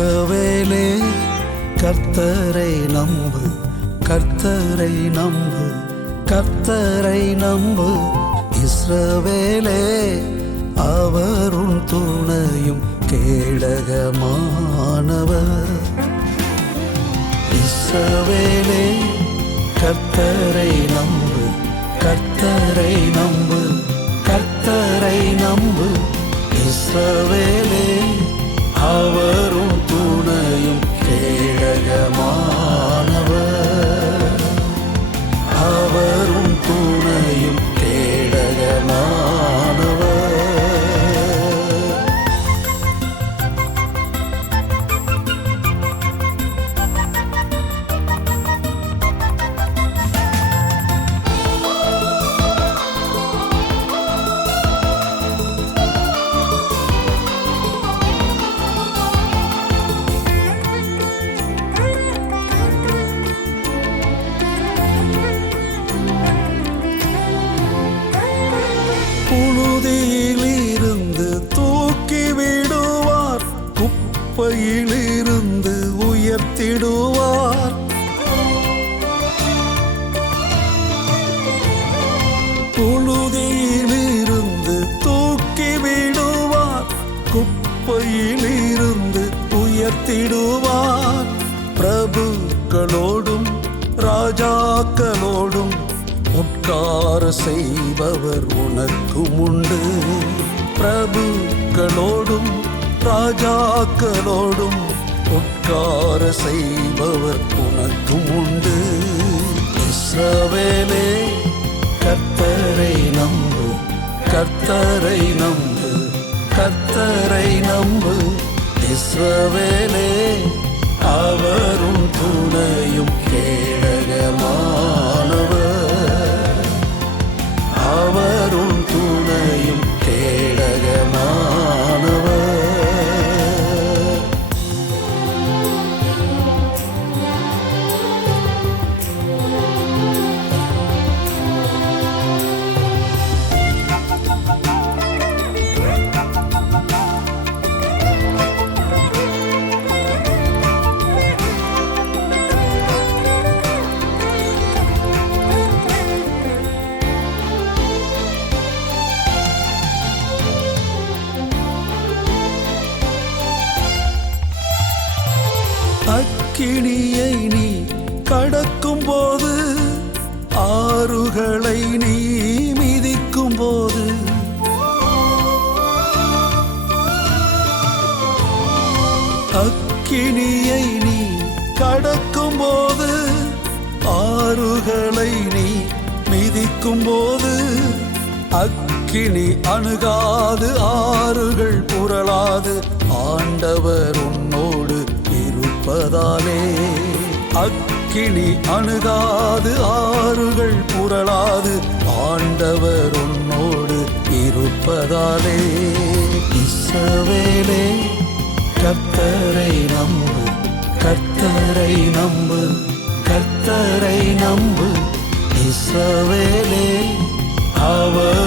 இஸ்ரவேலே கர்த்தரை நம்பு கர்த்தரை நம்பு கர்த்தரை நம்பு. இஸ்ரவேலே அவரும் துணையும் கேடகமானவர். இஸ்ரவேலே கர்த்தரை நம்பு கர்த்தரை நம்பு கர்த்தரை நம்பு. குப்பையிலிருந்து உயர்த்திடுவார். புழுதியிலிருந்து தூக்கிவிடுவார். குப்பையிலிருந்து உயர்த்திடுவார். பிரபுக்களோடும் ராஜாக்களோடும் உட்கார செய்பவர் உனக்கு உண்டு. பிரபுக்களோடும் ராஜாக்களோடும் உட்கார செய்பவர் உனக்கும் உண்டு. இஸ்ரவேலே கர்த்தரை நம்பு கர்த்தரை நம்பு கர்த்தரை நம்பு. இஸ்ரவேலே அவரும் துணையும் கடக்கும் போது ஆறுகளை நீ மிதிக்கும் போது அக்கினியை நீ கடக்கும் போது ஆறுகளை நீ மிதிக்கும் போது அக்கினி அணுகாது ஆறுகள் புரளாது. ஆண்டவர் உன்னோடு இருப்பதாலே கிளி அணுகாது ஆறுகள் புரளாது. ஆண்டவர் உன்னோடு இருப்பதாலே இசவேலே கர்த்தரை நம்பு கர்த்தரை நம்பு கர்த்தரை நம்பு. இசவேலே அவர்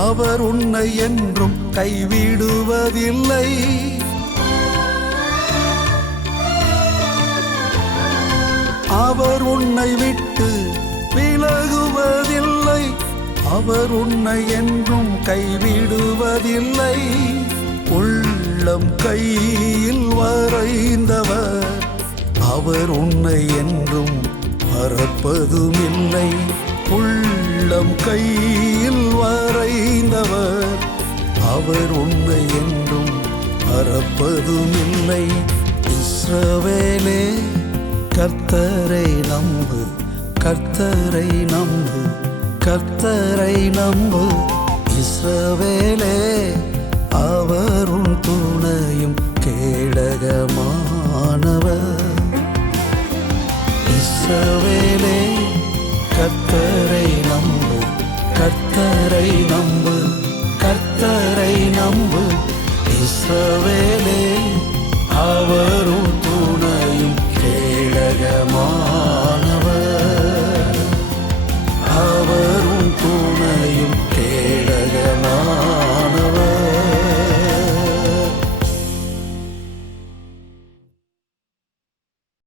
அவர் உன்னை என்றும் கைவிடுவதில்லை. அவர் உன்னை விட்டு விலகுவதில்லை. அவர் உன்னை என்றும் கைவிடுவதில்லை. உள்ளம் கையில் வரைந்தவர் அவர் உன்னை என்றும் மறப்பதுமில்லை. உள்ளம் கையில் வரைந்தவர். அவர் உண்மை என்றும் அறப்பதும் இல்லை இஸ்ரவேலே கர்த்தரை நம்பு கர்த்தரை நம்பு கர்த்தரை நம்பு. இஸ்ரவேலே கர்த்தரை நம்பு கர்த்தரை நம்பு. இஸ்ரவேலே அவரும்